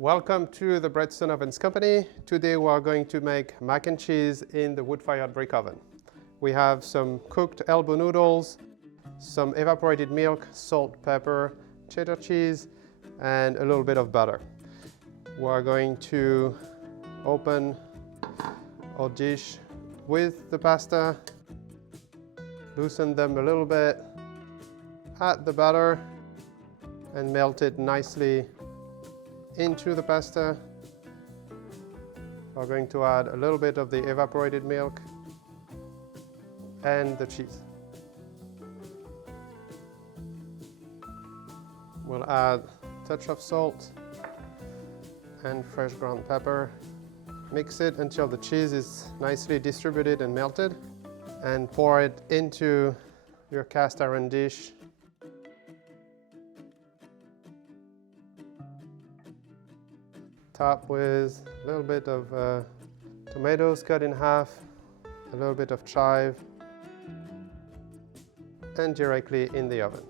Welcome to the Breadstone Ovens Company. Today we are going to make mac and cheese in the wood-fired brick oven. We have some cooked elbow noodles, some evaporated milk, salt, pepper, cheddar cheese, and a little bit of butter. We are going to open our dish with the pasta, loosen them a little bit, add the butter, and melt it nicely into the pasta. We're going to add a little bit of the evaporated milk and the cheese. We'll add a touch of salt and fresh ground pepper. Mix it until the cheese is nicely distributed and melted, and pour it into your cast iron dish. Top with a little bit of tomatoes cut in half, a little bit of chive, and directly in the oven.